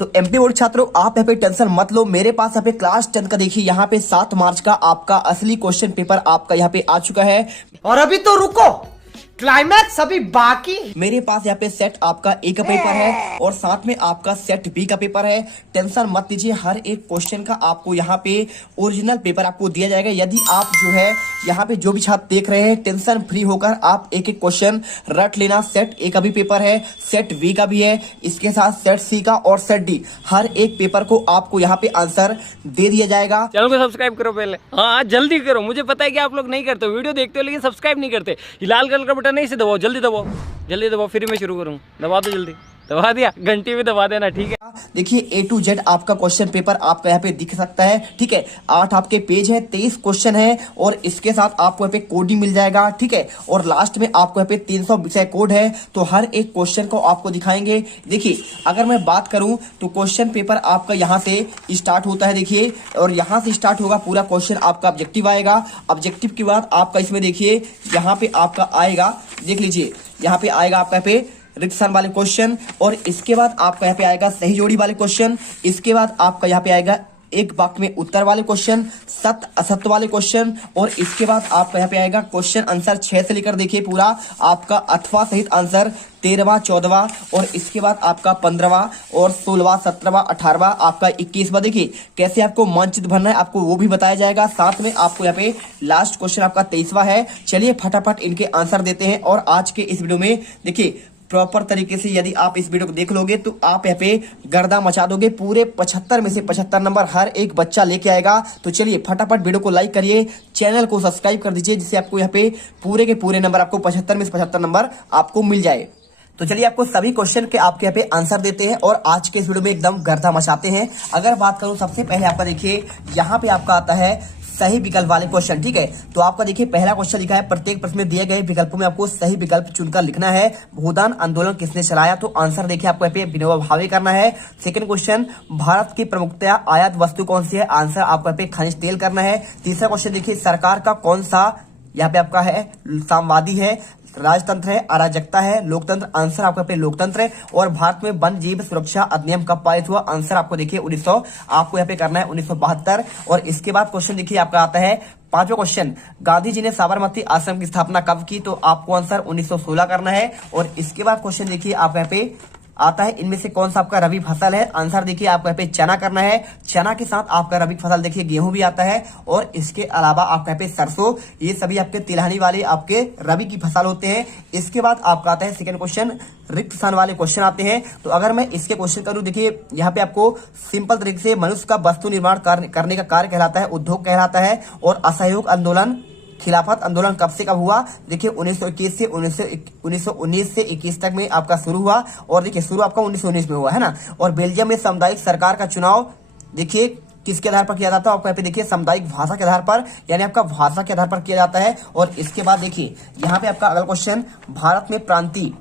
तो MP board छात्रों, आप यहाँ पे टेंशन मत लो। मेरे पास यहाँ पे क्लास 10 का देखिए यहाँ पे 7 मार्च का आपका असली क्वेश्चन पेपर आपका यहाँ पे आ चुका है। और अभी तो रुको, क्लाइमैक्स अभी बाकी। मेरे पास यहाँ पे सेट आपका ए का पेपर है और साथ में आपका सेट बी का पेपर है। टेंशन मत लीजिए, हर एक क्वेश्चन का आपको यहाँ पे ओरिजिनल पेपर आपको दिया जाएगा। यदि आप जो है यहाँ पे जो भी छात्र देख रहे हैं, टेंशन फ्री होकर आप एक एक क्वेश्चन रट लेना। सेट ए का भी पेपर है, सेट बी का भी है, इसके साथ सेट सी का और सेट डी, हर एक पेपर को आपको यहाँ पे आंसर दे दिया जाएगा। चैनल को सब्सक्राइब करो पहले, हाँ जल्दी करो। मुझे पता है कि आप लोग नहीं करते, वीडियो देखते हो लेकिन सब्सक्राइब नहीं करते। ये लाल कलर का बटन नहीं से दबाओ, जल्दी दबाओ, जल्दी दबाओ, फिर मैं शुरू करूँ। दबा दो जल्दी, दबा दिया, घंटी भी दबा देना, ठीक है। देखिए ए टू जेड आपका क्वेश्चन पेपर आपका यहाँ पे दिख सकता है, ठीक है। 8 आपके पेज है, 23 क्वेश्चन है और इसके साथ आपको यहाँ पे कोड ही मिल जाएगा, ठीक है। और लास्ट में आपको यहाँ पे 300 विषय कोड है, तो हर एक क्वेश्चन को आपको दिखाएंगे। देखिए अगर मैं बात करूं तो क्वेश्चन पेपर आपका यहाँ से स्टार्ट होता है, देखिए, और यहाँ से स्टार्ट होगा पूरा क्वेश्चन आपका ऑब्जेक्टिव आएगा। ऑब्जेक्टिव के बाद आपका इसमें देखिए यहाँ पे आपका आएगा, देख लीजिए यहाँ पे आएगा आपका यहाँ पे रिक्त स्थान वाले क्वेश्चन, और इसके बाद आपका यहाँ पे आएगा सही जोड़ी वाले क्वेश्चन। इसके बाद आपका यहाँ पे आएगा एक वाक्य में उत्तर वाले क्वेश्चन, सत्य असत्य वाले क्वेश्चन, और इसके बाद आपका यहाँ पे आएगा क्वेश्चन आंसर 6 से लेकर देखिए पूरा आपका अथवा सहित आंसर 13वां 14वां, और इसके बाद आपका 15वां और 16वां 17वां 18वां आपका 21वां। देखिए कैसे आपको मानचित्र भरना है आपको वो भी बताया जाएगा। साथ में आपको यहाँ पे लास्ट क्वेश्चन आपका 23वां है। चलिए फटाफट इनके आंसर देते हैं। और आज के इस वीडियो में देखिए प्रॉपर तरीके से यदि आप इस वीडियो को देख लोगे तो आप यहाँ पे गर्दा मचा दोगे। पूरे 75 में से 75 नंबर हर एक बच्चा लेके आएगा। तो चलिए फटाफट वीडियो को लाइक करिए, चैनल को सब्सक्राइब कर दीजिए, जिससे आपको यहाँ पे पूरे के पूरे नंबर आपको 75 में से 75 नंबर आपको मिल जाए। तो चलिए आपको सभी क्वेश्चन के आपके यहाँ पे आंसर देते हैं और आज के इस वीडियो में एकदम गर्दा मचाते हैं। अगर बात करूं सबसे पहले आपका देखिए यहाँ पे आपका आता है सही विकल्प वाले क्वेश्चन, ठीक है। तो आपका देखिए पहला क्वेश्चन लिखा है, प्रत्येक प्रश्न में दिए गए विकल्पों में आपको सही विकल्प चुनकर लिखना है। भूदान आंदोलन किसने चलाया? तो आंसर देखिए आपको यहाँ पे विनोबा भावे करना है। सेकंड क्वेश्चन, भारत की प्रमुखतया आयात वस्तु कौन सी है? आंसर आपको यहाँ पे खनिज तेल करना है। तीसरा क्वेश्चन देखिए, सरकार का कौन सा यहाँ पे आपका है साम्यवादी है, राजतंत्र है, अराजकता है, लोकतंत्र? आंसर आपको पे लोकतंत्र है। और भारत में वन जीव सुरक्षा अधिनियम कब पारित हुआ? आंसर आपको देखिए 1900 आपको यहाँ पे करना है 1972। और इसके बाद क्वेश्चन देखिए आपका आता है पांचवा क्वेश्चन, गांधी जी ने साबरमती आश्रम की स्थापना कब की? तो आपको आंसर 1916 करना है। और इसके बाद क्वेश्चन देखिए आपका यहाँ पे आता है, इनमें से कौन सा आपका रबी फसल है? आंसर देखिए आपको यहाँ पे चना करना है। चना के साथ आपका रबी फसल देखिए गेहूं भी आता है, और इसके अलावा आपका यहाँ पे सरसों, ये सभी आपके तिलहनी वाले आपके रबी की फसल होते हैं। इसके बाद आपका आता है सेकंड क्वेश्चन, रिक्त स्थान वाले क्वेश्चन आते हैं। तो अगर मैं इसके क्वेश्चन करूं, देखिए यहाँ पे आपको सिंपल तरीके से मनुष्य का वस्तु निर्माण करने का कार्य कहलाता है, उद्योग कहलाता है। और असहयोग आंदोलन खिलाफत आंदोलन कब से कब हुआ? देखिए 1921 से 1919 से 21 तक में आपका शुरू हुआ, और देखिए शुरू आपका 1919 में हुआ है ना। और बेल्जियम में सामुदायिक सरकार का चुनाव देखिए किसके आधार पर किया जाता है? आपको यहाँ पे देखिए सामुदायिक भाषा के आधार पर, यानी आपका भाषा के आधार पर किया जाता है। और इसके बाद देखिए यहाँ पे आपका अगला क्वेश्चन, भारत में प्रांतीय,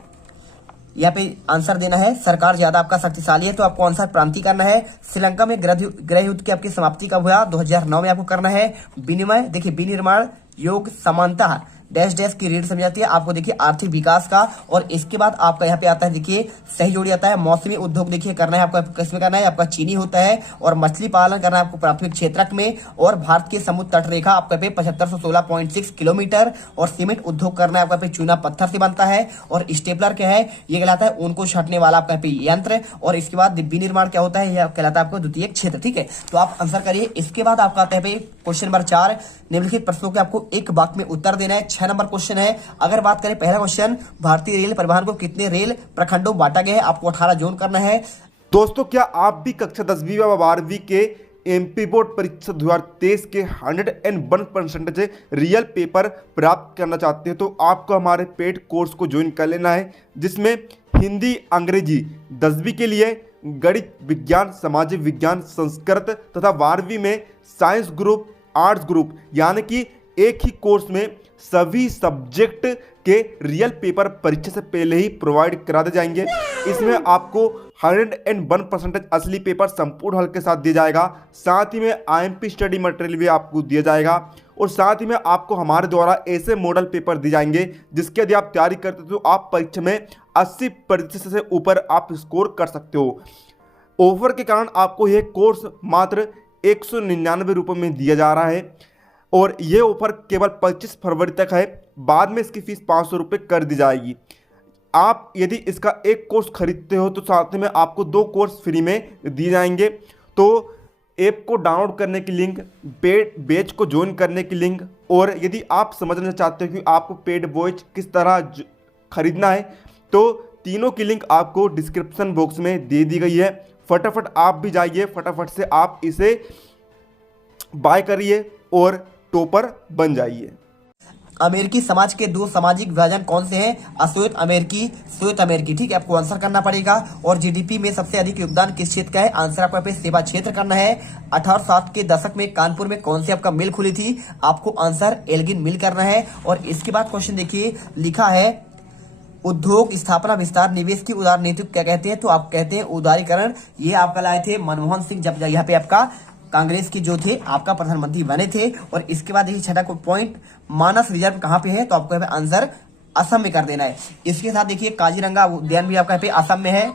यहाँ पे आंसर देना है सरकार ज्यादा आपका शक्तिशाली है, तो आपको आंसर प्रांतीय करना है। श्रीलंका में गृह युद्ध की आपकी समाप्ति कब हुआ? 2009 में आपको करना है। विनिमय देखिए विनिर्माण योग समानता डैश डैश की रीढ़ समझ जाती है, आपको देखिए आर्थिक विकास का। और इसके बाद आपका यहाँ पे आता है देखिए सही जोड़ी आता है, मौसमी उद्योग देखिए करना है आपको, किसमें करना है? आपका चीनी होता है। और मछली पालन करना है आपको प्राथमिक क्षेत्रक में। और भारत की समुद्र तट रेखा आपका पे 7516.6 किलोमीटर। और सीमेंट उद्योग करना है आपका पे चूना पत्थर से बनता है। और स्टेपलर क्या है? ये कहलाता है ऊन को छाटने वाला आपका पे यंत्र। और इसके बाद विनिर्माण क्या होता है? यह कहलाता है आपको द्वितीय क्षेत्र, ठीक है। तो आप आंसर करिए। इसके बाद आपका आता है क्वेश्चन नंबर 4, निम्नलिखित प्रश्नों के आपको एक वाक्य में उत्तर देना है। 6 नंबर क्वेश्चन है। अगर बात करें पहला क्वेश्चन, भारतीय रेल परिवहन को कितने रेल प्रखंडों बांटा गया है? आपको 18 जोन करना है। दोस्तों, क्या आप भी कक्षा 10वीं व 12वीं के एमपी बोर्ड परीक्षा 2023 के 101% रियल पेपर प्राप्त करना चाहते हैं? तो आपको हमारे पेड कोर्स को ज्वाइन कर लेना है, जिसमें हिंदी अंग्रेजी 10वीं के लिए, गणित विज्ञान सामाजिक विज्ञान संस्कृत तथा 12वीं में साइंस ग्रुप आर्ट्स ग्रुप, यानी कि एक ही कोर्स में सभी सब्जेक्ट के रियल पेपर परीक्षा से पहले ही प्रोवाइड करा दे जाएंगे। इसमें आपको 101% असली पेपर संपूर्ण हल के साथ दिया जाएगा। साथ ही में आईएमपी स्टडी मटेरियल भी आपको दिया जाएगा। और साथ ही में आपको हमारे द्वारा ऐसे मॉडल पेपर दिए जाएंगे जिसके यदि आप तैयारी करते हो तो आप परीक्षा में 80% से ऊपर आप स्कोर कर सकते हो। ऑफर के कारण आपको यह कोर्स मात्र 199 रुपये में दिया जा रहा है और ये ऑफर केवल 25 फरवरी तक है। बाद में इसकी फ़ीस 500 रुपये कर दी जाएगी। आप यदि इसका एक कोर्स खरीदते हो तो साथ में आपको 2 कोर्स फ्री में दिए जाएंगे। तो ऐप को डाउनलोड करने की लिंक, बैच को ज्वाइन करने की लिंक, और यदि आप समझना चाहते हो कि आपको पेड वॉच किस तरह खरीदना है तो तीनों की लिंक आपको डिस्क्रिप्शन बॉक्स में दे दी गई है। फटाफट आप भी जाइए, फटाफट से आप इसे बाय करिए और टॉपर बन जाइए। अमेरिकी समाज के 2 सामाजिक विभाजन कौन से हैं? अश्वेत अमेरिकी, श्वेत अमेरिकी। ठीक है, आपको आंसर करना पड़ेगा। और जीडीपी में सबसे अधिक योगदान किस क्षेत्र का है? आंसर आपको यहाँ पे सेवा क्षेत्र करना है। 1860 के दशक में कानपुर में कौन सी आपका मिल खुली थी? आपको आंसर एल्गिन मिल करना है। और इसके बाद क्वेश्चन देखिए, लिखा है उद्योग स्थापना विस्तार निवेश की उदार नीति क्या कहते हैं? तो आप कहते हैं उदारीकरण। ये आपका लाए थे मनमोहन सिंह, जब यहाँ पे आपका कांग्रेस की जो थे आपका प्रधानमंत्री बने थे। और इसके बाद देखिए छठा पॉइंट, मानस रिजर्व कहाँ पे है? तो आपको यहाँ पे आंसर असम में कर देना है। इसके साथ देखिए काजीरंगा उद्यान भी आपका यहाँ पे असम में है।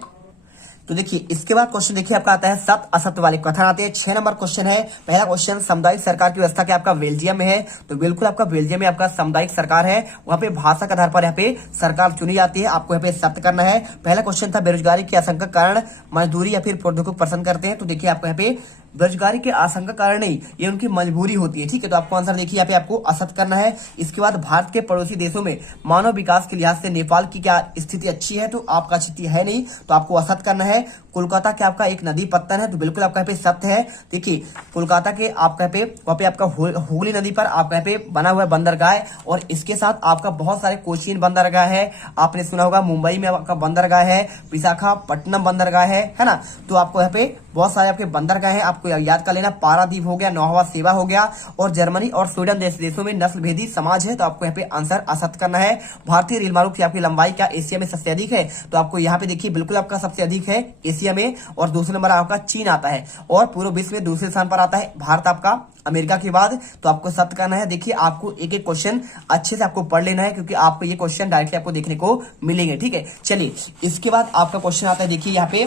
तो देखिए इसके बाद क्वेश्चन देखिए आपका आता है सत्य असत्य वाले कथन आते हैं। 6 नंबर क्वेश्चन है। पहला क्वेश्चन, सामुदायिक सरकार की व्यवस्था क्या आपका बेल्जियम में है? तो बिल्कुल आपका बेल्जियम में आपका सामुदायिक सरकार है। वहां पे भाषा के आधार पर यहाँ पे सरकार चुनी जाती है। आपको यहाँ पे सत्य करना है। पहला क्वेश्चन था बेरोजगारी की आशंका के कारण मजदूरी या फिर प्रौद्योगिक पसंद करते हैं। तो देखिए आपको यहाँ पे बेरोजगारी के आशंका कारण नहीं, ये उनकी मजबूरी होती है। ठीक है, तो आपको आंसर देखिए यहाँ पे आपको असत्य करना है। इसके बाद भारत के पड़ोसी देशों में मानव विकास के लिहाज से नेपाल की क्या स्थिति अच्छी है? तो आपका स्थिति है नहीं, तो आपको असत्य करना है। कोलकाता के आपका एक नदी पत्तन है, तो बिल्कुल आपका यहाँ पे सत्य है। देखिए कोलकाता के आपका यहाँ पे वहाँ पे आपका हुगली नदी पर आपका यहाँ पे बना हुआ बंदरगाह है। और इसके साथ आपका बहुत सारे कोचीन बंदरगाह है। आपने सुना होगा मुंबई में आपका बंदरगाह है, विशाखापट्टनम बंदरगाह है ना। तो आपको यहाँ पे बहुत सारे आपके बंदरगाह हैं, आपको याद कर लेना। पारादीप हो गया, नौहवा सेवा हो गया। और जर्मनी और स्वीडन देशों में नस्ल भेदी समाज है, तो आपको यहाँ पे आंसर असत्य करना है। भारतीय रेल मार्ग की आपकी लंबाई क्या एशिया में सबसे अधिक है? तो आपको यहाँ पे देखिए बिल्कुल आपका सबसे अधिक है एशिया में। और दूसरे नंबर आपका चीन आता है। और पूरे विश्व में दूसरे स्थान पर आता है भारत आपका अमेरिका के बाद। तो आपको सत्य करना है। देखिए आपको एक एक क्वेश्चन अच्छे से आपको पढ़ लेना है, क्योंकि आपको ये क्वेश्चन डायरेक्टली आपको देखने को मिलेंगे। ठीक है, चलिए इसके बाद आपका क्वेश्चन आता है। देखिए यहाँ पे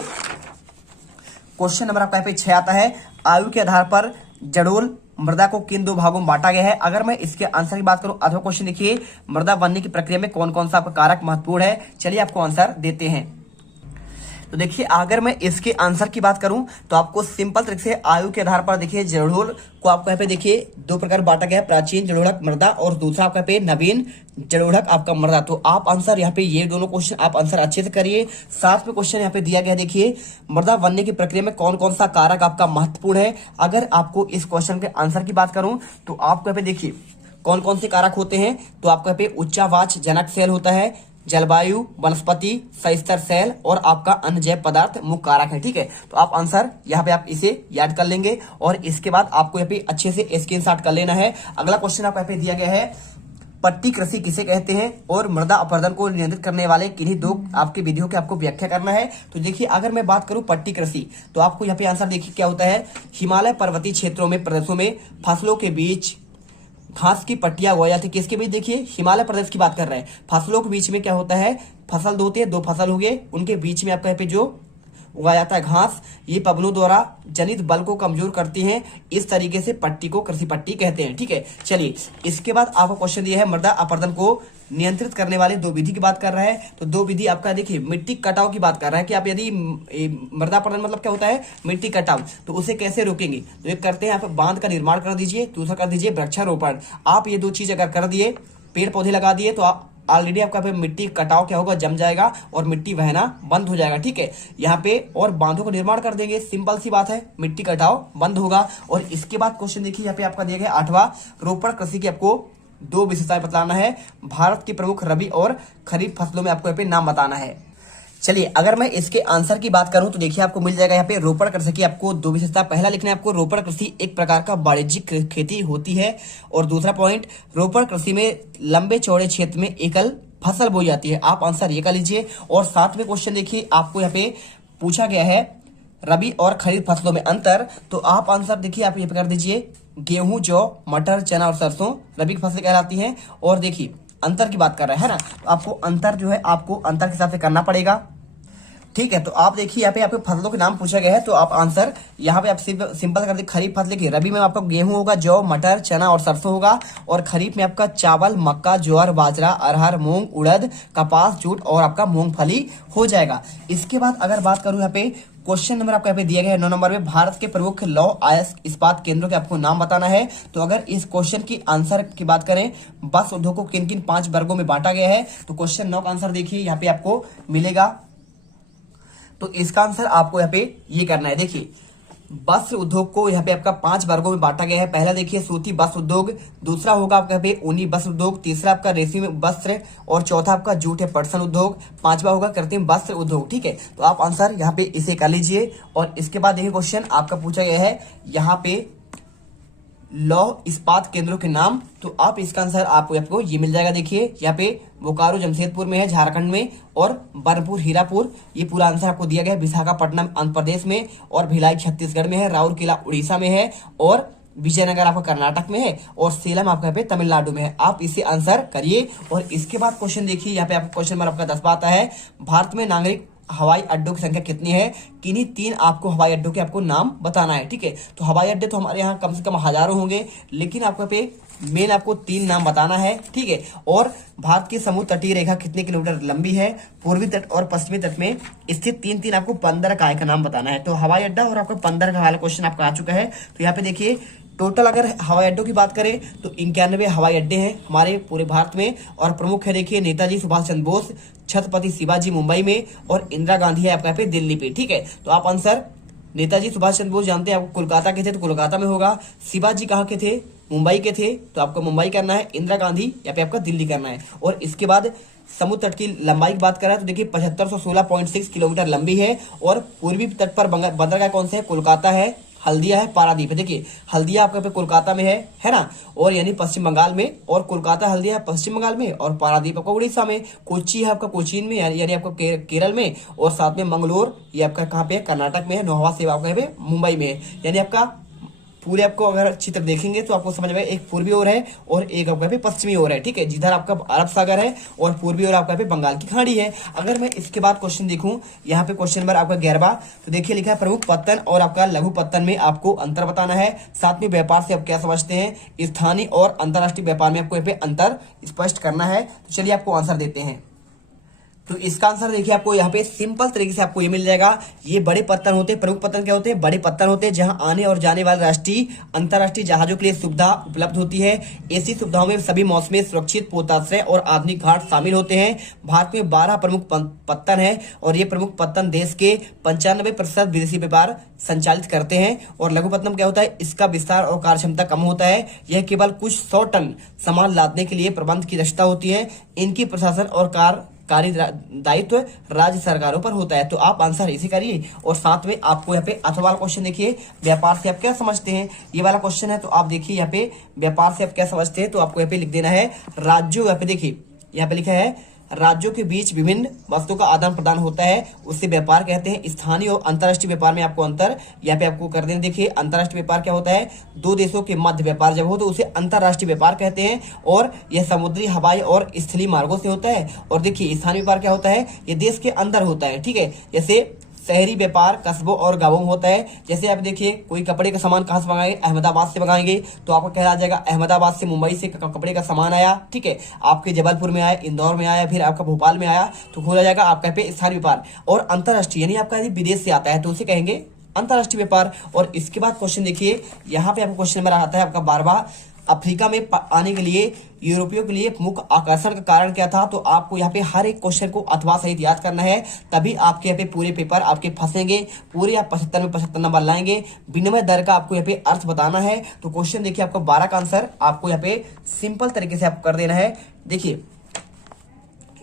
क्वेश्चन नंबर आपका यहाँ पे 6 आता है। आयु के आधार पर जड़ोल मृदा को किन 2 भागों में बांटा गया है? अगर मैं इसके आंसर की बात करूं, अथवा क्वेश्चन देखिए, मृदा बनने की प्रक्रिया में कौन कौन सा आपका कारक महत्वपूर्ण है? चलिए आपको आंसर देते हैं। तो देखिए अगर मैं इसके आंसर की बात करूं तो आपको सिंपल तरीके से आयु के आधार पर देखिए जड़ोल को आपको यहाँ पे देखिए 2 प्रकार बांटा गया है, प्राचीन जड़ोढ़क मृदा और दूसरा आपका पे नवीन जड़ोढ़क आपका मृदा। तो आप आंसर यहाँ पे ये दोनों क्वेश्चन आप आंसर अच्छे से करिए। साथ में क्वेश्चन यहाँ पे दिया गया देखिए, मृदा बनने की प्रक्रिया में कौन कौन सा कारक आपका महत्वपूर्ण है? अगर आपको इस क्वेश्चन के आंसर की बात करूं तो आपको यहाँ पे देखिए कौन कौन से कारक होते हैं। तो आपको यहाँ पे उच्चावाच जनक सेल होता है, जलवायु, वनस्पति, सस्तर सेल और आपका अन्य जैव पदार्थ मुख्य कारक है। ठीक है, तो आप आंसर यहाँ पे आप इसे याद कर लेंगे और इसके बाद आपको यहाँ पे अच्छे से स्क्रीनशॉट कर लेना है। अगला क्वेश्चन आपको यहाँ पे दिया गया है, पट्टी कृषि किसे कहते हैं और मृदा अपरदन को नियंत्रित करने वाले किन्हीं 2 आपके विधियों की आपको व्याख्या करना है। तो देखिए अगर मैं बात करूं पट्टी कृषि, तो आपको यहाँ पे आंसर देखिए क्या होता है। हिमालय पर्वतीय क्षेत्रों में प्रदेशों में फसलों के बीच घास की पट्टियां उगाई जाती है। किसके बीच? देखिए हिमालय प्रदेश की बात कर रहे हैं। फसलों के बीच में क्या होता है, फसल 2 होती है, 2 फसल हो गए, उनके बीच में आपका यहाँ पे जो उगाया जाता है घास, ये पवनों द्वारा जनित बल को कमजोर करती हैं। इस तरीके से पट्टी को कृषि पट्टी कहते हैं। ठीक है, चलिए इसके बाद आपको क्वेश्चन दिया है, मृदा अपरदन को नियंत्रित करने वाले 2 विधि की बात कर रहा है। तो 2 विधि आपका देखिए मिट्टी कटाव की बात कर रहा है कि आप यदि मृदा अपरदन मतलब क्या होता है, मिट्टी कटाव, तो उसे कैसे रोकेंगे? तो एक करते हैं आप बांध का निर्माण कर दीजिए, दूसरा कर दीजिए वृक्षारोपण। आप ये 2 चीज अगर कर दिए, पेड़ पौधे लगा दिए, तो आप ऑलरेडी आपका पे मिट्टी कटाव क्या होगा, जम जाएगा और मिट्टी बहना बंद हो जाएगा। ठीक है, यहाँ पे और बांधों का निर्माण कर देंगे, सिंपल सी बात है, मिट्टी कटाव बंद होगा। और इसके बाद क्वेश्चन देखिए यहाँ पे आपका दिया गया 8वां, रोपण कृषि की आपको 2 विशेषताएं बताना है। भारत की प्रमुख रबी और खरीफ फसलों में आपको यहाँ पे नाम बताना है। चलिए अगर मैं इसके आंसर की बात करूं तो देखिए आपको मिल जाएगा यहाँ पे रोपण कृषि की आपको 2 विशेषता। पहला लिखना है आपको, रोपण कृषि एक प्रकार का वाणिज्यिक खेती होती है। और दूसरा पॉइंट, रोपण कृषि में लंबे चौड़े क्षेत्र में एकल फसल बोई जाती है। आप आंसर ये कर लीजिए। और साथ में क्वेश्चन देखिए आपको यहाँ पे पूछा गया है रबी और खरीफ फसलों में अंतर। तो आप आंसर देखिए आप ये कर दीजिए, गेहूं, जौ, मटर, चना और सरसों रबी की फसलें कहलाती हैं। और देखिए अंतर की बात कर रहे हैं ना, तो आपको अंतर जो है आपको अंतर के हिसाब से करना पड़ेगा। ठीक है, तो आप देखिए यहाँ पे आपके फसलों के नाम पूछा गया है, तो आप आंसर यहाँ पे आप सिंपल कर दीजिए। खरीफ फसल की, रबी में आपका गेहूं होगा, जौ, मटर, चना और सरसों होगा, और खरीफ में आपका चावल, मक्का, ज्वार, बाजरा, अरहर, मूंग, उड़द, कपास, जूट और आपका मूंगफली हो जाएगा। इसके बाद अगर बात करूं यहाँ पे क्वेश्चन नंबर आपको यहाँ पे दिया गया है 9 नंबर में, भारत के प्रमुख लौह अयस्क इस्पात केंद्रों के आपको नाम बताना है। तो अगर इस क्वेश्चन की आंसर की बात करें, बस उद्योग को किन किन 5 वर्गों में बांटा गया है, तो क्वेश्चन 9 का आंसर देखिए यहाँ पे आपको मिलेगा। तो इसका आंसर आपको यहाँ पे ये करना है। देखिए वस्त्र उद्योग को यहाँ पे आपका 5 वर्गों में बांटा गया है। पहला देखिए सूती वस्त्र उद्योग, दूसरा होगा आपका यहाँ पे ऊनी वस्त्र उद्योग, तीसरा आपका रेशमी वस्त्र, और चौथा आपका जूट या पटसन उद्योग, पांचवा होगा कृत्रिम वस्त्र उद्योग। ठीक है, तो आप आंसर यहाँ पे इसे कर लीजिए। और इसके बाद देखिए क्वेश्चन आपका पूछा गया है यहाँ पे लौह इस्पात केंद्रों के नाम, तो आप इसका आंसर आपको ये मिल जाएगा। देखिए यहाँ पे बोकारो जमशेदपुर में है झारखंड में, और बरनपुर हीरापुर, ये पूरा आंसर आपको दिया गया है, विशाखापट्टनम आंध्र प्रदेश में, और भिलाई छत्तीसगढ़ में है, राउरकेला उड़ीसा में है, और विजयनगर आपका कर्नाटक में है, और सेलम आपका यहाँ पे तमिलनाडु में है। आप इसे आंसर करिए। और इसके बाद क्वेश्चन देखिए यहाँ पे आपको क्वेश्चन नंबर आपका 10 आता है, भारत में नागरिक हवाई अड्डों की संख्या कितनी है, किन्हीं 3 आपको हवाई अड्डों के आपको नाम बताना है। ठीक है, तो हवाई अड्डे तो हमारे यहाँ कम से कम हजारों होंगे, लेकिन आपको पे मेन आपको 3 नाम बताना है। ठीक है, और भारत की समुद्र तटीय रेखा कितने किलोमीटर लंबी है, पूर्वी तट और पश्चिमी तट में स्थित 3 आपको 15 काय का नाम बताना है। तो हवाई अड्डा और आपका 15 का वाला क्वेश्चन आपका आ चुका है। तो यहाँ पे देखिए टोटल अगर हवाई अड्डों की बात करें तो 91 हवाई अड्डे हैं हमारे पूरे भारत में, और प्रमुख है देखिए नेताजी सुभाष चंद्र बोस, छत्रपति शिवाजी मुंबई में, और इंदिरा गांधी है आपका यहाँ पे दिल्ली पे। ठीक है, तो आप आंसर नेताजी सुभाष चंद्र बोस जानते हैं, आपको कोलकाता के थे तो कोलकाता में होगा, शिवाजी कहाँ के थे, मुंबई के थे, तो आपको मुंबई करना है, इंदिरा गांधी यहाँ पे आपका दिल्ली करना है। और इसके बाद समुद्र तट की लंबाई की बात करें तो देखिए 7516.6 किलोमीटर लंबी है, और पूर्वी तट पर बंदरगाह कौन सा है, कोलकाता है, हल्दिया है, पारादीप है। देखिए हल्दिया आपका पे कोलकाता में है ना, और यानी पश्चिम बंगाल में, और कोलकाता हल्दिया पश्चिम बंगाल में, और पारादीप आपका उड़ीसा में, कोच्चि है आपका कोचीन में यानी आपका केरल में, और साथ में मंगलोर ये आपका कहाँ पे है, कर्नाटक में है, नोहवा सेवा आपका यहाँ पे मुंबई में है। यानी आपका पूरे आपको अगर चित्र देखेंगे तो आपको समझ में एक पूर्वी ओर है और एक आपका पे पश्चिमी ओर है। ठीक है, जिधर आपका अरब सागर है और पूर्वी ओर आपका पे बंगाल की खाड़ी है। अगर मैं इसके बाद क्वेश्चन देखूं, यहाँ पे क्वेश्चन नंबर आपका 11वां, तो देखिए लिखा है प्रमुख पत्तन और आपका लघु पत्तन में आपको अंतर बताना है। साथ में व्यापार से आप क्या समझते हैं, स्थानीय और अंतर्राष्ट्रीय व्यापार में आपको यहाँ पे अंतर स्पष्ट करना है। तो चलिए आपको आंसर देते हैं। तो इसका आंसर देखिए आपको यहाँ पे सिंपल तरीके से आपको ये मिल जाएगा। ये बड़े पत्तन होते हैं, प्रमुख पत्तन क्या होते हैं, बड़े पत्तन होते हैं जहां आने और जाने वाले राष्ट्रीय अंतर्राष्ट्रीय जहाजों के लिए सुविधा उपलब्ध होती है। ऐसी सुविधाओं में सभी मौसमी सुरक्षित पोताश्रय और आधुनिक घाट शामिल होते हैं। भारत में 12 प्रमुख पत्तन है, और ये प्रमुख पत्तन देश के 95% विदेशी व्यापार संचालित करते हैं। और लघु पत्तन क्या होता है, इसका विस्तार और कार्य क्षमता कम होता है। यह केवल कुछ 100 टन सामान लादने के लिए प्रबंध की दक्षता होती है। इनकी प्रशासन और कार्य दायित्व राज्य सरकारों पर होता है। तो आप आंसर इसी करिए। और साथ में आपको यहाँ पे अथवा वाला क्वेश्चन देखिए, व्यापार से आप क्या समझते हैं, ये वाला क्वेश्चन है। तो आप देखिए यहाँ पे व्यापार से आप क्या समझते हैं, तो आपको यहाँ पे लिख देना है राज्यों, यहाँ पे देखिए यहाँ पे लिखा है राज्यों के बीच विभिन्न वस्तुओं का आदान प्रदान होता है, उससे व्यापार कहते हैं। स्थानीय और अंतर्राष्ट्रीय व्यापार में आपको अंतर यहाँ पे आपको कर देना। देखिए अंतर्राष्ट्रीय व्यापार क्या होता है, 2 देशों के मध्य व्यापार जब हो तो उसे अंतर्राष्ट्रीय व्यापार कहते हैं, और यह समुद्री, हवाई और स्थलीय मार्गों से होता है। और देखिए स्थानीय व्यापार क्या होता है, ये देश के अंदर होता है। ठीक है, जैसे शहरी व्यापार कस्बों और गांवों में होता है। जैसे आप देखिए कोई कपड़े का सामान कहाँ से मंगाएंगे, अहमदाबाद से मंगाएंगे, तो आपको कहला जाएगा अहमदाबाद से मुंबई से कपड़े का सामान आया। ठीक है, आपके जबलपुर में आया, इंदौर में आया, फिर आपका भोपाल में आया, तो खोला जाएगा आपका पे स्थानीय व्यापार। और अंतर्राष्ट्रीय यानी आपका यदि विदेश से आता है तो उसे कहेंगे अंतर्राष्ट्रीय व्यापार। और इसके बाद क्वेश्चन देखिए, यहाँ पे आपको क्वेश्चन नंबर आता है आपका 12वां, अफ्रीका में आने के लिए यूरोपियों के लिए मुख्य आकर्षण का कारण क्या था। तो आपको यहाँ पे हर एक क्वेश्चन को अथवा सहित याद करना है, तभी आपके यहाँ पे पूरे पेपर आपके फंसेंगे। पूरे आप 75 में 75 नंबर लाएंगे। विनिमय दर का आपको यहाँ पे अर्थ बताना है। तो क्वेश्चन देखिए आपको 12 का आंसर आपको यहाँ पे सिंपल तरीके से आपको कर देना है। देखिए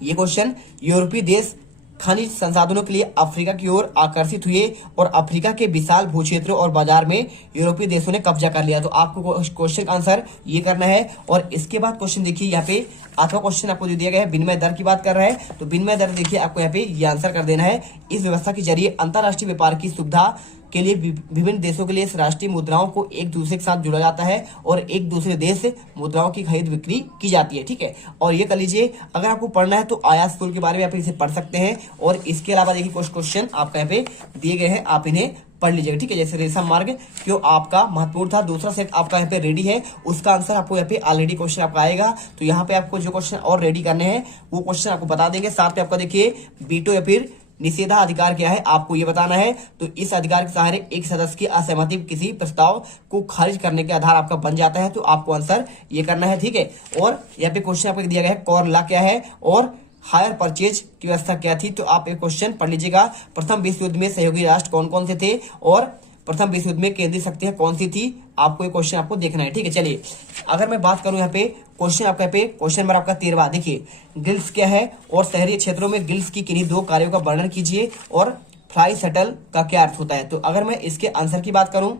ये क्वेश्चन, यूरोपीय देश खनिज संसाधनों के लिए अफ्रीका की ओर आकर्षित हुए और अफ्रीका के विशाल भूक्षेत्रों और बाजार में यूरोपीय देशों ने कब्जा कर लिया। तो आपको क्वेश्चन का आंसर ये करना है। और इसके बाद क्वेश्चन देखिए यहाँ पे अथवा क्वेश्चन आपको जो दिया गया है विनिमय दर की बात कर रहा है, तो विनिमय दर देखिए आपको यहाँ पे ये आंसर कर देना है। इस व्यवस्था के जरिए अंतर्राष्ट्रीय व्यापार की सुविधा के लिए विभिन्न देशों के लिए इस राष्ट्रीय मुद्राओं को एक दूसरे के साथ जोड़ा जाता है और एक दूसरे देश से मुद्राओं की खरीद बिक्री की जाती है, ठीक है। और ये कर लीजिए, अगर आपको पढ़ना है तो आयात शुल्क के बारे में आप इसे पढ़ सकते हैं। और इसके अलावा देखिए कुछ क्वेश्चन आपको यहाँ पे दिए गए हैं, आप इन्हें पढ़ लीजिएगा, ठीक है। जैसे रेशम मार्ग क्यों आपका महत्वपूर्ण था, दूसरा सेट आपका यहाँ पे रेडी है, उसका आंसर आपको यहाँ पे ऑलरेडी क्वेश्चन आपका आएगा। तो यहाँ पे आपको जो क्वेश्चन और रेडी करने हैं वो क्वेश्चन आपको बता देंगे। साथ में आपका देखिए वीटो या फिर निषेधाधिकार क्या है आपको ये बताना है। तो इस अधिकार के सहारे एक सदस्य की असहमति किसी प्रस्ताव को खारिज करने के आधार आपका बन जाता है। तो आपको आंसर ये करना है, ठीक है। और यहाँ पे क्वेश्चन आपको दिया गया है कॉर लॉ क्या है और हायर परचेज की व्यवस्था क्या थी। तो आप एक क्वेश्चन पढ़ लीजिएगा, प्रथम विश्व युद्ध में सहयोगी राष्ट्र कौन कौन से थे और प्रथम विश्व युद्ध में केंद्रीय शक्तियां कौन सी थी, आपको ये क्वेश्चन आपको देखना है, ठीक है। चलिए अगर मैं बात करूं यहाँ पे क्वेश्चन आपका, यहाँ पे क्वेश्चन नंबर आपका 13 देखिए, गिल्ड्स क्या है और शहरी क्षेत्रों में गिल्ड्स की किन्हीं दो कार्यों का वर्णन कीजिए और फ्लाई शटल का क्या अर्थ होता है। तो अगर मैं इसके आंसर की बात करूं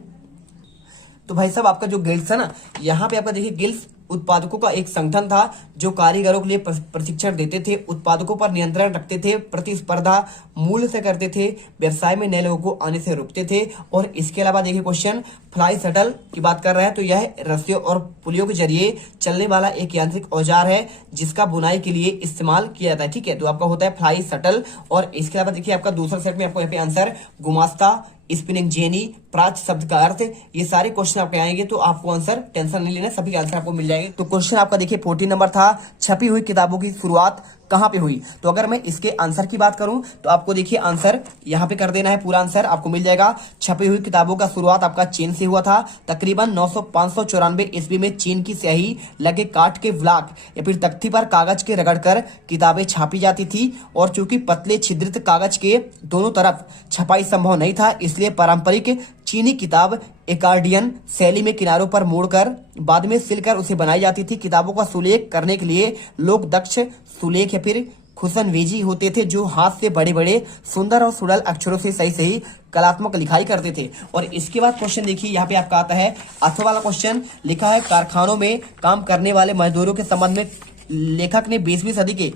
तो भाई साहब आपका जो गिल्ड्स है ना, यहाँ पे आपका देखिए गिल्ड्स उत्पादकों का एक संगठन था जो कारीगरों के लिए प्रशिक्षण देते थे, उत्पादकों पर नियंत्रण रखते थे, प्रतिस्पर्धा मूल्य से करते थे, व्यवसाय में नए लोगों को आने से रोकते थे। और इसके अलावा देखिए क्वेश्चन फ्लाई शटल की बात कर रहे हैं, तो यह रस्सियों और पुलियों के जरिए चलने वाला एक यांत्रिक औजार है जिसका बुनाई के लिए इस्तेमाल किया जाता है, ठीक है। तो आपका होता है फ्लाई शटल। और इसके अलावा देखिए आपका दूसरा सेट में आपको यहाँ पे आंसर गुमास्ता, स्पिनिंग जेनी, प्राच्य शब्द का अर्थ, ये सारे क्वेश्चन आपके आएंगे। तो आपको आंसर टेंशन नहीं लेना, सभी आंसर आपको मिल जाएंगे। तो क्वेश्चन आपका देखिए 14 नंबर था, छपी हुई किताबों की शुरुआत कहां पे हुई। तो अगर मैं इसके आंसर की बात करूं तो आपको देखिए आंसर यहां पे कर देना है, पूरा आंसर आपको मिल जाएगा। छपी हुई किताबों का शुरुआत आपका चीन से हुआ था। तकरीबन 594 ईस्वी में चीन की स्याही लगे काठ के ब्लॉक या फिर तख्ती पर कागज के रगड़कर किताबें छापी जाती थी। और चूंकि पतले छिद्रित कागज के दोनों तरफ छपाई संभव नहीं था, इसलिए पारंपरिक चीनी किताब एकार्डियन शैली में किनारों पर मोड़कर बाद में सिलकर उसे बनाई जाती थी। किताबों का सुलेख करने के लिए लोग दक्ष सुलेख या फिर खुशनवेजी होते थे जो हाथ से बड़े बड़े सुंदर और सुडल अक्षरों से सही सही कलात्मक लिखाई करते थे। और इसके बाद क्वेश्चन देखिए यहाँ पे आपका आता है अथवा वाला क्वेश्चन, लिखा है कारखानों में काम करने वाले मजदूरों के संबंध में लेखक ने 20वीं सदी के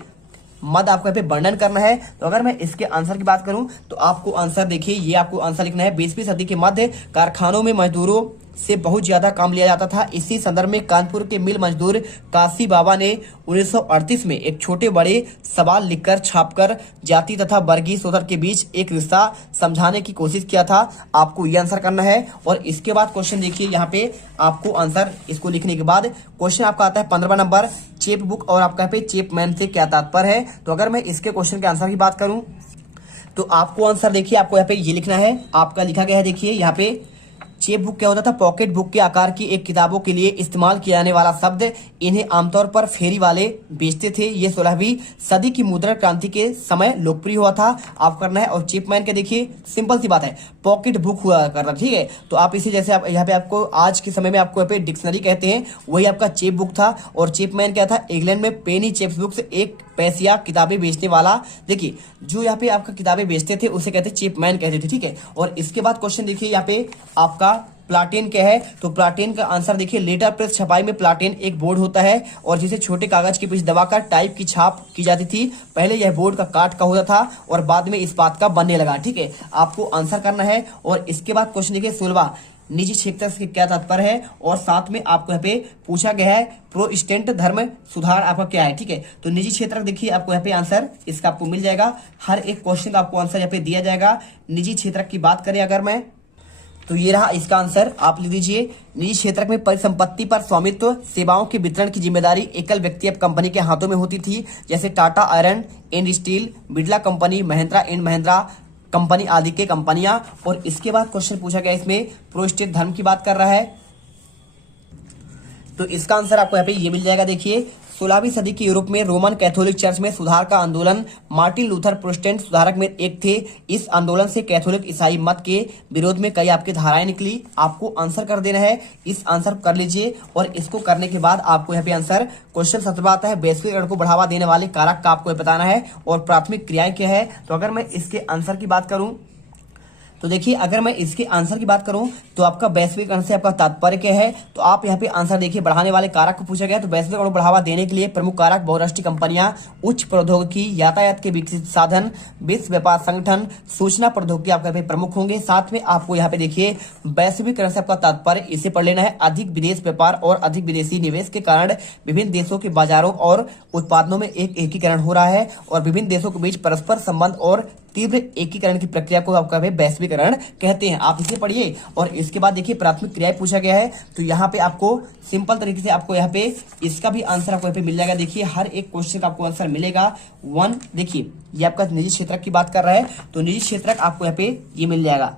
मध्य आपको यहाँ पे वर्णन करना है। तो अगर मैं इसके आंसर की बात करूं तो आपको आंसर देखिए, ये आपको आंसर लिखना है 20वीं सदी के मध्य कारखानों में मजदूरों से बहुत ज्यादा काम लिया जाता था। इसी संदर्भ में कानपुर के मिल मजदूर काशी बाबा ने 1938 में एक छोटे बड़े सवाल लिखकर छापकर जाति तथा वर्गीय शोषण के बीच एक रिश्ता समझाने की कोशिश किया था। आपको ये आंसर करना है। और इसके बाद क्वेश्चन देखिए यहाँ पे आपको आंसर इसको लिखने के बाद क्वेश्चन आपका आता है 15वां नंबर, चेप बुक और आपका यहाँ पे चेपमैन से क्या तात्पर्य है। तो अगर मैं इसके क्वेश्चन के आंसर की बात करूं तो आपको आंसर देखिए, आपको यहाँ पे ये लिखना है, आपका लिखा गया है देखिए यहाँ पे चेप बुक क्या होता था, पॉकेट बुक के आकार की एक किताबों के लिए इस्तेमाल किया जाने वाला शब्द। इन्हें आमतौर पर फेरी वाले बेचते थे। ये 16वीं सदी की मुद्रण क्रांति के समय लोकप्रिय हुआ था। आप करना है। और चेपमैन के देखिए सिंपल सी बात है, पॉकेट बुक हुआ करना, ठीक है। तो आप इसे जैसे आप यहाँ पे आपको आज के समय में आपको यहाँ पे डिक्शनरी कहते हैं, वही आपका चेप बुक था। और चेपमैन क्या था, इंग्लैंड में पेनी चेप्स बुक से एक पैसिया किताबें बेचने वाला, देखिए जो यहाँ पे आपका किताबें बेचते थे उसे कहते चेपमैन कहते थे, ठीक है। और इसके बाद क्वेश्चन देखिए यहाँ पे आपका प्लाटेन क्या है। तो प्लाटेन का आंसर देखिए, लेटर प्रेस छपाई में प्लाटेन एक बोर्ड होता है और जिसे छोटे कागज के पीछे दबाकर टाइप की छाप की जाती थी। पहले यह बोर्ड का काठ का होता था और बाद में इस्पात का बनने लगा, ठीक है। आपको आंसर करना है। और इसके बाद क्वेश्चन देखिए 16वां, निजी क्षेत्र से क्या तात्पर्य है। और साथ में आपको यहाँ पे पूछा गया है प्रोटेस्टेंट धर्म सुधार आपका क्या है, ठीक है। तो निजी क्षेत्र देखिए आपको यहाँ पे आंसर इसका आपको मिल जाएगा। हर एक क्वेश्चन का आपको आंसर यहाँ पे दिया जाएगा। निजी क्षेत्र की बात करें अगर मैं, तो ये रहा इसका आंसर, आप लिख दीजिए। निजी क्षेत्र में परिसंपत्ति पर स्वामित्व, सेवाओं के वितरण की जिम्मेदारी एकल व्यक्ति या कंपनी के हाथों में होती थी, जैसे Tata iron and steel, Birla company, Mahindra and Mahindra company आदि के कंपनियां। और इसके बाद क्वेश्चन पूछा गया इसमें प्रोटेस्टेंट धर्म की बात कर रहा है। तो इसका आंसर आपको यहाँ पे ये मिल जाएगा। देखिए 16वीं सदी की यूरोप में रोमन कैथोलिक चर्च में सुधार का आंदोलन, मार्टिन लूथर प्रोटेस्टेंट सुधारक में एक थे। इस आंदोलन से कैथोलिक ईसाई मत के विरोध में कई आपकी धाराएं निकली। आपको आंसर कर देना है, इस आंसर कर लीजिए। और इसको करने के बाद आपको यहाँ पे आंसर क्वेश्चन 17 आता है, वैश्वीकरण को बढ़ावा देने वाले कारक का आपको बताना है और प्राथमिक क्रियाएं क्या है। तो अगर मैं इसके आंसर की बात करूं तो देखिए अगर मैं इसके आंसर की बात करूं तो आपका वैश्विक से आपका तात्पर्य क्या है, तो आप यहाँ पे आंसर देखिए बढ़ाने वाले कारक को पूछा गया। तो वैश्विक को बढ़ावा देने के लिए प्रमुख कारक बहुराष्ट्रीय कंपनियां, उच्च प्रौद्योगिकी, यातायात के विकसित साधन, विश्व व्यापार संगठन, सूचना प्रौद्योगिकी आपके यहाँ पे प्रमुख होंगे। साथ में आपको यहाँ पे देखिए वैश्वीकरण से आपका तात्पर्य इसे पढ़ लेना है, अधिक विदेश व्यापार और अधिक विदेशी निवेश के कारण विभिन्न देशों के बाजारों और उत्पादनों में एक एकीकरण हो रहा है और विभिन्न देशों के बीच परस्पर संबंध और तीव्र एकीकरण की प्रक्रिया को आपका वैश्वीकरण कहते हैं। आप इसे पढ़िए। और इसके बाद देखिए प्राथमिक क्रियाएं पूछा गया है, तो यहाँ पे आपको सिंपल तरीके से आपको यहाँ पे इसका भी आंसर आपको यहाँ पे मिल जाएगा। देखिए हर एक क्वेश्चन का आपको आंसर मिलेगा। वन देखिए ये आपका निजी क्षेत्रक की बात कर रहा है, तो निजी क्षेत्रक आपको यहाँ पे ये मिल जाएगा।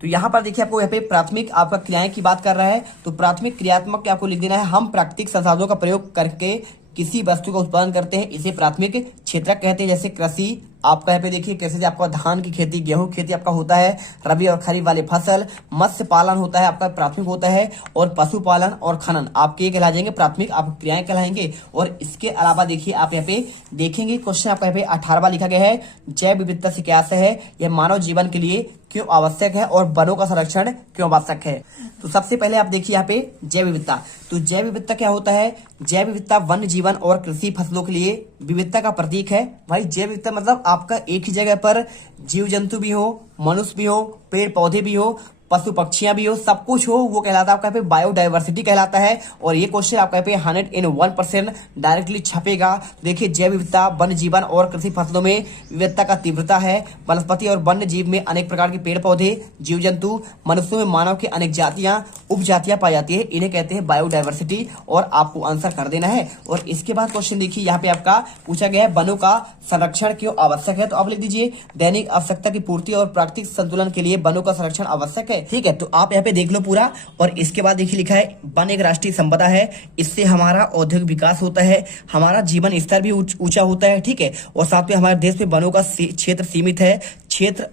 तो यहाँ पर देखिए आपको यहाँ पे प्राथमिक आपका क्रियाएं की बात कर रहा है, तो प्राथमिक क्रियात्मक आपको लिख देना है, हम प्राकृतिक संसाधनों का प्रयोग करके किसी वस्तु का उत्पादन करते हैं, इसे प्राथमिक क्षेत्रक कहते हैं। जैसे कृषि आपका यहाँ पे देखिए कैसे से आपका धान की खेती, गेहूं की खेती आपका होता है, रबी और खरीफ वाले फसल, मत्स्य पालन होता है आपका प्राथमिक होता है, और पशुपालन और खनन आपके ये कहला जाएंगे प्राथमिक आप क्रियाएं कहलाएंगे। और इसके अलावा देखिए आप यहाँ पे देखेंगे क्वेश्चन आपका यहाँ पे 18वां लिखा गया है, जैव विविधता से क्या आशय है, यह मानव जीवन के लिए क्यों आवश्यक है और वनों का संरक्षण क्यों आवश्यक है। तो सबसे पहले आप देखिए यहाँ पे जैव विविधता, तो जैव विविधता क्या होता है, जैव विविधता वन्य जीवन और कृषि फसलों के लिए विविधता का प्रतीक है। भाई जैव विविधता मतलब आपका एक ही जगह पर जीव जंतु भी हो, मनुष्य भी हो, पेड़ पौधे भी हो, पशु पक्षियां भी हो, सब कुछ हो, वो कहलाता है आपका पे बायोडाइवर्सिटी कहलाता है। और ये क्वेश्चन आपका पे 101% डायरेक्टली छपेगा। देखिए जैव विविधता वन्य जीवन और कृषि फसलों में विविधता का तीव्रता है, वनस्पति और वन्य जीव में अनेक प्रकार के पेड़ पौधे, जीव जंतु, मनुष्यों में मानव की अनेक जातियां, उपजातियां पाई जाती है, इन्हें कहते हैं बायोडाइवर्सिटी। और आपको आंसर कर देना है। और इसके बाद क्वेश्चन देखिए यहाँ पे आपका पूछा गया है वनों का संरक्षण क्यों आवश्यक है, तो आप लिख दीजिए दैनिक आवश्यकता की पूर्ति और प्राकृतिक संतुलन के लिए वनों का संरक्षण आवश्यक है। ठीक है, तो आप यहाँ पे देख लो पूरा। और इसके बाद देखिए लिखा है वन एक राष्ट्रीय संपदा है, इससे हमारा औद्योगिक विकास होता है, हमारा जीवन स्तर भी ऊंचा होता है। ठीक है, और साथ में हमारे देश में वनों का क्षेत्र सीमित है, क्षेत्र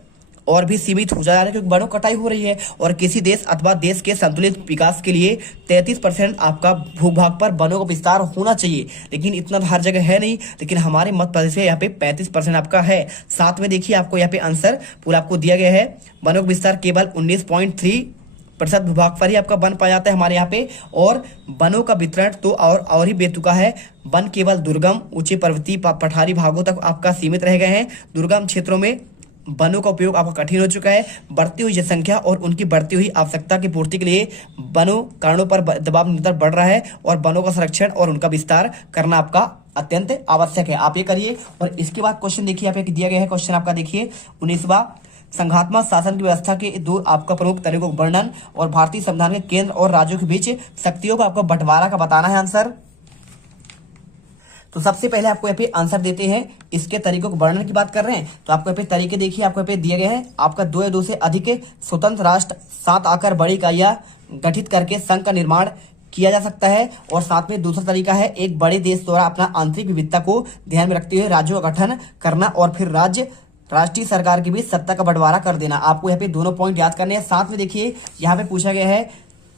और भी सीमित हो जा रहा है क्योंकि वनों कटाई हो रही है। और किसी देश अथवा देश के संतुलित विकास के लिए 33% आपका भूभाग पर वनों का विस्तार होना चाहिए, लेकिन इतना तो हर जगह है नहीं, लेकिन हमारे मध्य प्रदेश में यहाँ पे 35% आपका है। साथ में देखिए आपको यहाँ पे आंसर पूरा आपको दिया गया है, वनों का विस्तार केवल 19.3% भूभाग पर ही आपका वन पाया जाता है हमारे यहाँ पे। और वनों का वितरण तो और ही बेतुका है, वन केवल दुर्गम, ऊंचे पर्वतीय पठारी भागों तक आपका सीमित रह गए हैं। दुर्गम क्षेत्रों में वनों का उपयोग आपका कठिन हो चुका है। बढ़ती हुई जनसंख्या और उनकी बढ़ती हुई आवश्यकता की पूर्ति के लिए वनों कारणों पर दबाव निरंतर बढ़ रहा है और वनों का संरक्षण और उनका विस्तार करना आपका अत्यंत आवश्यक है। आप ये करिए। और इसके बाद क्वेश्चन देखिए यहाँ पे दिया गया है, क्वेश्चन आपका देखिए 19वां, संघात्मक शासन की व्यवस्था के दो आपका प्रमुख तरीकों का वर्णन और भारतीय संविधान के केंद्र और राज्यों के बीच शक्तियों का आपको बंटवारा का बताना है आंसर। तो सबसे पहले आपको यहाँ पे आंसर देते हैं, इसके तरीकों के वर्णन की बात कर रहे हैं, तो आपको यहाँ पे तरीके देखिए आपको यहाँ पे दिए गए हैं। आपका 2 या 2 से अधिक स्वतंत्र राष्ट्र साथ आकर बड़ी इकाइयां गठित करके संघ का निर्माण किया जा सकता है। और साथ में दूसरा तरीका है एक बड़े देश द्वारा अपना आंतरिक विविधता को ध्यान में रखते हुए राज्यों का गठन करना और फिर राष्ट्रीय सरकार के बीच सत्ता का बंटवारा कर देना। आपको यहाँ पे दोनों पॉइंट याद करने हैं। साथ में देखिए यहाँ पे पूछा गया है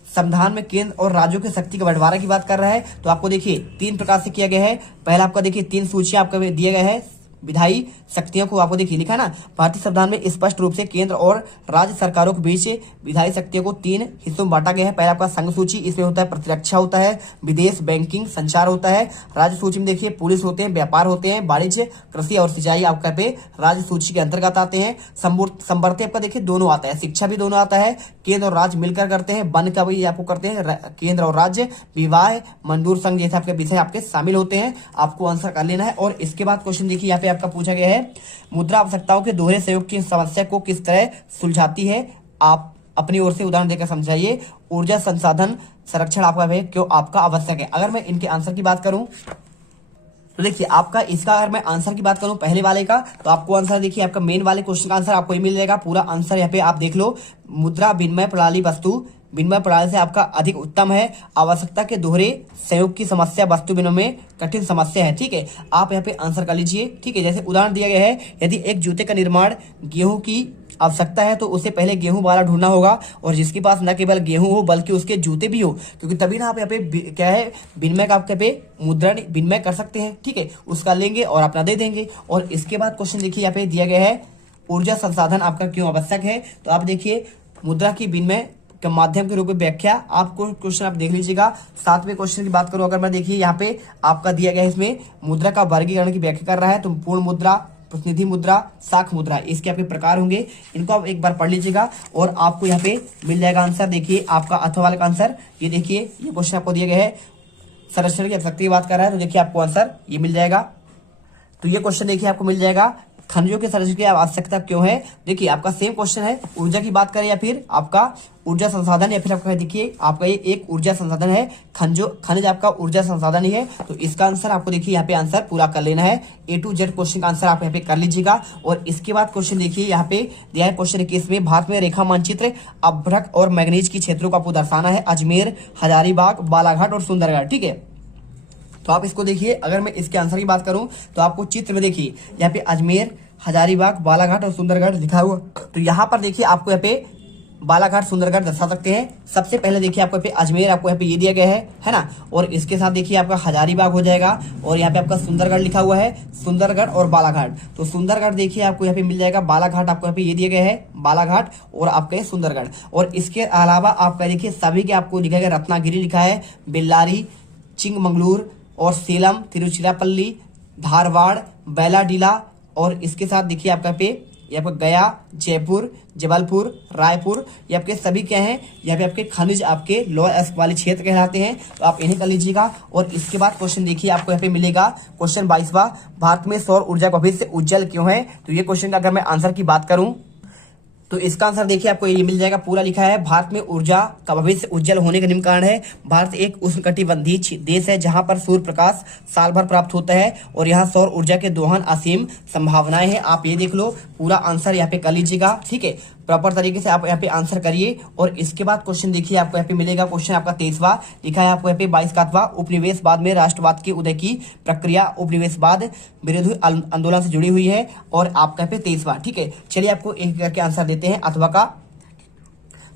संविधान में केंद्र और राज्यों की शक्ति का बंटवारा की बात कर रहा है, तो आपको देखिए 3 प्रकार से किया गया है। पहला आपका देखिए 3 सूचियां आपको दिए गए हैं विधायी शक्तियों को, आपको देखिए लिखा ना, भारतीय संविधान में स्पष्ट रूप से केंद्र और राज्य सरकारों के बीच विधायी शक्तियों को 3 हिस्सों में बांटा गया है। पहला आपका संघ सूची, इसमें होता है प्रतिरक्षा होता है, विदेश, बैंकिंग, संचार होता है। राज्य सूची में देखिए पुलिस होते हैं, व्यापार होते हैं, वाणिज्य, कृषि और सिंचाई आपका पे राज्य सूची के अंतर्गत आते हैं। संवर्ती आपका देखिए दोनों आता है, शिक्षा भी दोनों आता है, केंद्र और राज्य मिलकर करते हैं, वन का भी आपको करते हैं केंद्र और राज्य, विवाह, मजदूर संघ जैसे आपके विषय आपके शामिल होते हैं। आपको आंसर कर लेना है। और इसके बाद क्वेश्चन देखिए यहाँ पे आपका पूछा गया है मुद्रा आवश्यकताओं के दोहरे सहयोग की समस्या को किस तरह सुलझाती है, आप अपनी ओर से उदाहरण देकर समझाइए। ऊर्जा संसाधन संरक्षण आपका क्यों आपका आवश्यक है। अगर मैं इनके आंसर की बात करूं तो देखिए आपका इसका अगर मैं आंसर की बात करूं पहले वाले का, तो आपको आंसर देखिए आपका मेन वाले क्वेश्चन का आंसर आपको ही मिल जाएगा। पूरा आंसर यहाँ पे आप देख लो, मुद्रा विनिमय प्रणाली वस्तु विनिमय प्रणाली से आपका अधिक उत्तम है। आवश्यकता के दोहरे सहयोग की समस्या वस्तु विनिमय में कठिन समस्या है। ठीक है, आप यहाँ पे आंसर कर लीजिए। ठीक है, जैसे उदाहरण दिया गया है, यदि एक जूते का निर्माण गेहूं की आवश्यकता है तो उसे पहले गेहूं वाला ढूंढना होगा और जिसके पास न केवल गेहूं हो बल्कि उसके जूते भी हो, क्योंकि तभी ना आप यहाँ पे क्या है विनिमय का आपके पे मुद्रा विनिमय कर सकते हैं। ठीक है, उसका लेंगे और अपना दे देंगे। और इसके बाद क्वेश्चन देखिए यहाँ पे दिया गया है ऊर्जा संसाधन आपका क्यों आवश्यक है। तो आप देखिए मुद्रा की विनिमय के माध्यम के रूप में व्याख्या, आपको क्वेश्चन आप देख लीजिएगा। 7वें क्वेश्चन की बात करूं अगर मैं, देखिए यहाँ पे आपका दिया गया है, इसमें मुद्रा का वर्गीकरण की व्याख्या कर रहा है। तो पूर्ण मुद्रा, प्रतिनिधि मुद्रा, शाख मुद्रा, इसके आपके प्रकार होंगे, इनको आप एक बार पढ़ लीजिएगा और आपको यहाँ पे मिल जाएगा आंसर। देखिए आपका अथवा वाले का आंसर, ये देखिए ये क्वेश्चन आपको दिया गया है, संरक्षण की आवश्यकता की बात कर रहा है, तो देखिए आपको आंसर ये मिल जाएगा। तो ये क्वेश्चन देखिए आपको मिल जाएगा, खनिजों के संरक्षण की आवश्यकता क्यों है। देखिए आपका सेम क्वेश्चन है, ऊर्जा की बात करें या फिर आपका ऊर्जा संसाधन, या फिर आपका देखिए आपका ये एक ऊर्जा संसाधन है, खनिज आपका ऊर्जा संसाधन ही है। तो इसका आंसर आपको देखिए यहाँ पे आंसर पूरा कर लेना है। A to Z क्वेश्चन का आंसर आप यहाँ पे कर लीजिएगा। और इसके बाद क्वेश्चन देखिए यहाँ पे दिया है क्वेश्चन 21 में, भारत में रेखा मानचित्र अभ्रक और मैग्नीज की क्षेत्रों को आपको दर्शाना है, अजमेर, हजारीबाग, बालाघाट और सुंदरगढ़। ठीक है, तो आप इसको देखिए, अगर मैं इसके आंसर की बात करूं तो आपको चित्र में देखिए यहाँ पे अजमेर, हजारीबाग, बालाघाट और सुंदरगढ़ लिखा हुआ। तो यहाँ पर देखिए आपको यहाँ पे बालाघाट, सुंदरगढ़ दर्शा सकते हैं। सबसे पहले देखिए आपको यहाँ पे अजमेर आपको यहाँ पे ये दिया गया है ना, और इसके साथ देखिए आपका हजारीबाग हो जाएगा और यहाँ पे आपका सुंदरगढ़ लिखा हुआ है, सुंदरगढ़ और बालाघाट। तो सुंदरगढ़ देखिए आपको यहाँ पे मिल जाएगा, बालाघाट आपको यहाँ पे ये दिया गया है, बालाघाट और आपका सुंदरगढ़। और इसके अलावा आपका देखिए सभी के आपको लिखा गया, रत्नागिरी लिखा है, बेल्लारी, चिंगमंगलूर और सेलम, तिरुचिरापल्ली, धारवाड़, बैलाडीला, और इसके साथ देखिए आपका पे ये आपका गया, जयपुर, जबलपुर, रायपुर, ये आपके सभी क्या हैं, यहाँ पे आपके खनिज आपके लौह अयस्क वाले क्षेत्र कहलाते हैं। तो आप इन्हें कर लीजिएगा। और इसके बाद क्वेश्चन देखिए आपको यहाँ पे मिलेगा क्वेश्चन 22वां, भारत में सौर ऊर्जा का भविष्य उज्जवल क्यों है। तो ये क्वेश्चन का अगर मैं आंसर की बात करूं तो इसका आंसर देखिए आपको ये मिल जाएगा, पूरा लिखा है, भारत में ऊर्जा का भविष्य उज्जवल होने का निम्न कारण है। भारत एक उष्णकटिबंधीय देश है जहां पर सूर्य प्रकाश साल भर प्राप्त होता है और यहाँ सौर ऊर्जा के दोहन असीम संभावनाएं हैं। आप ये देख लो, पूरा आंसर यहाँ पे कर लीजिएगा। ठीक है, प्रॉपर तरीके से आप यहाँ पे आंसर करिए। और इसके बाद क्वेश्चन देखिए आपको यहाँ पे मिलेगा, क्वेश्चन आपका 23वां लिखा है आपको यहाँ पे 22वां, उपनिवेशवाद में राष्ट्रवाद के उदय की प्रक्रिया उपनिवेशवाद विरोधी आंदोलन से जुड़ी हुई है। और आपका यहाँ पे 23वां। ठीक है, चलिए आपको एक करके आंसर देते हैं अथवा का।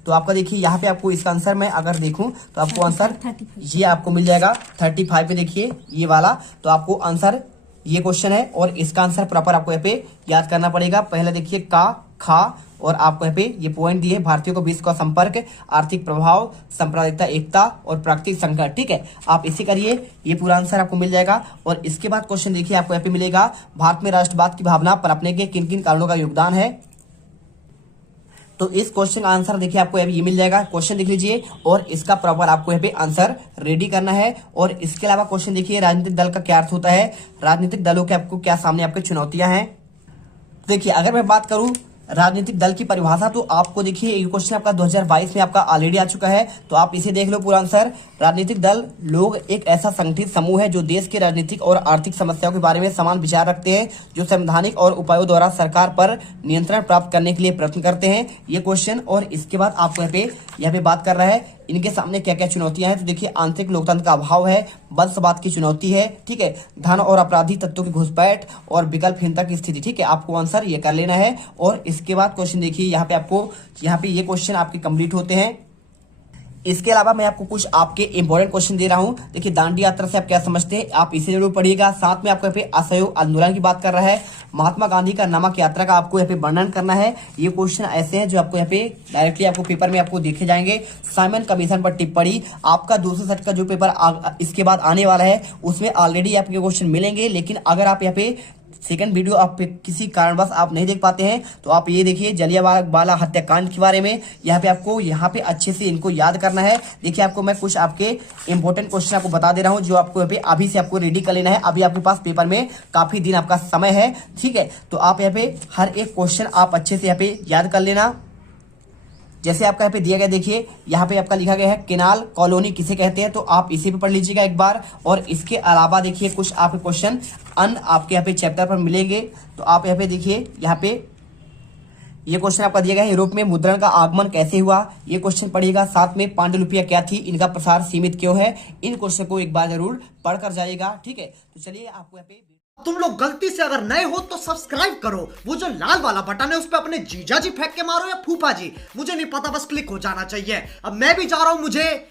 तो आपका देखिए यहाँ पे आपको इसका आंसर मैं अगर देखूं तो आपको आंसर ये आपको मिल जाएगा 35 पे, देखिए ये वाला। तो आपको आंसर ये क्वेश्चन है और इसका आंसर प्रॉपर आपको यहाँ पे याद करना पड़ेगा। पहले देखिए का, खा, और आपको यहाँ पे ये पॉइंट दिए, भारतीयों को विश्व का संपर्क, आर्थिक प्रभाव, सांप्रदायिकता एकता और प्राकृतिक संकट। ठीक है, आप इसे करिए, ये पूरा आंसर आपको मिल जाएगा। और इसके बाद क्वेश्चन देखिए आपको यहाँ पे मिलेगा, भारत में राष्ट्रवाद की भावना पनपने के किन किन कारणों का योगदान है। तो इस क्वेश्चन का आंसर देखिए आपको ये मिल जाएगा, क्वेश्चन देख लीजिए और इसका प्रॉपर आपको यहाँ पे आंसर रेडी करना है। और इसके अलावा क्वेश्चन देखिए, राजनीतिक दल का क्या अर्थ होता है, राजनीतिक दलों के आपको क्या सामने आपके चुनौतियां हैं। देखिए अगर मैं बात करूं राजनीतिक दल की परिभाषा, तो आपको देखिए ये क्वेश्चन आपका 2022 में आपका ऑलरेडी आ चुका है। तो आप इसे देख लो पूरा आंसर। राजनीतिक दल लोग एक ऐसा संगठित समूह है जो देश के राजनीतिक और आर्थिक समस्याओं के बारे में समान विचार रखते हैं, जो संवैधानिक और उपायों द्वारा सरकार पर नियंत्रण प्राप्त करने के लिए प्रयत्न करते हैं। ये क्वेश्चन। और इसके बाद आपको यहाँ पे बात कर रहा है इनके सामने क्या क्या चुनौतियां हैं। तो देखिए आंतरिक लोकतंत्र का अभाव है, वंशवाद की चुनौती है, ठीक है, धन और अपराधी तत्वों की घुसपैठ और विकल्पहीनता की स्थिति। ठीक है, आपको आंसर ये कर लेना है। और इसके बाद क्वेश्चन देखिए यहाँ पे आपको ये क्वेश्चन आपके कंप्लीट होते हैं। इसके अलावा मैं आपको कुछ आपके इंपॉर्टेंट क्वेश्चन दे रहा हूं। देखिए दांडी यात्रा से आप क्या समझते हैं, आप इसे जरूर पढ़िएगा। साथ में आपको यहाँ पे असहयोग आंदोलन की बात कर रहा है, महात्मा गांधी का नमक यात्रा का आपको यहाँ पे वर्णन करना है। ये क्वेश्चन ऐसे हैं जो आपको यहाँ पे डायरेक्टली आपको पेपर में आपको देखे जाएंगे। साइमन कमीशन पर टिप्पणी, आपका दूसरे सेट का जो पेपर इसके बाद आने वाला है उसमें ऑलरेडी आपके क्वेश्चन मिलेंगे। लेकिन अगर आप यहाँ पे सेकंड वीडियो आप किसी कारणवश आप नहीं देख पाते हैं तो आप ये देखिए जलियांवाला हत्याकांड के बारे में। यहाँ पे अच्छे से इनको याद करना है। देखिए आपको मैं कुछ आपके इंपॉर्टेंट क्वेश्चन आपको बता दे रहा हूं जो आपको यहाँ पे अभी से आपको रेडी कर लेना है। अभी आपके पास पेपर में काफी दिन आपका समय है, ठीक है। तो आप यहाँ पे हर एक क्वेश्चन आप अच्छे से यहाँ पे याद कर लेना। जैसे आपका यहाँ पे दिया गया, देखिए यहाँ पे आपका लिखा गया है केनाल कॉलोनी किसे कहते हैं, तो आप इसे भी पढ़ लीजिएगा एक बार। और इसके अलावा देखिए कुछ आपके क्वेश्चन अन्य आपके यहाँ पे चैप्टर पर मिलेंगे। तो आप यहाँ पे देखिए, यहाँ पे ये क्वेश्चन आपका दिया गया है, यूरोप में मुद्रण का आगमन कैसे हुआ, ये क्वेश्चन पढ़िएगा। साथ में पांडुलिपियां क्या थी, इनका प्रसार सीमित क्यों है। इन क्वेश्चन को एक बार जरूर पढ़कर जाइएगा, ठीक है। तो चलिए आपको यहाँ पे, तुम लोग गलती से अगर नए हो तो सब्सक्राइब करो, वो जो लाल वाला बटन है उस पर अपने जीजा जी फेंक के मारो या फूफा जी, मुझे नहीं पता, बस क्लिक हो जाना चाहिए। अब मैं भी जा रहा हूं, मुझे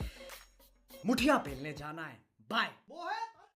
मुठिया पेलने जाना है। बाय। वो है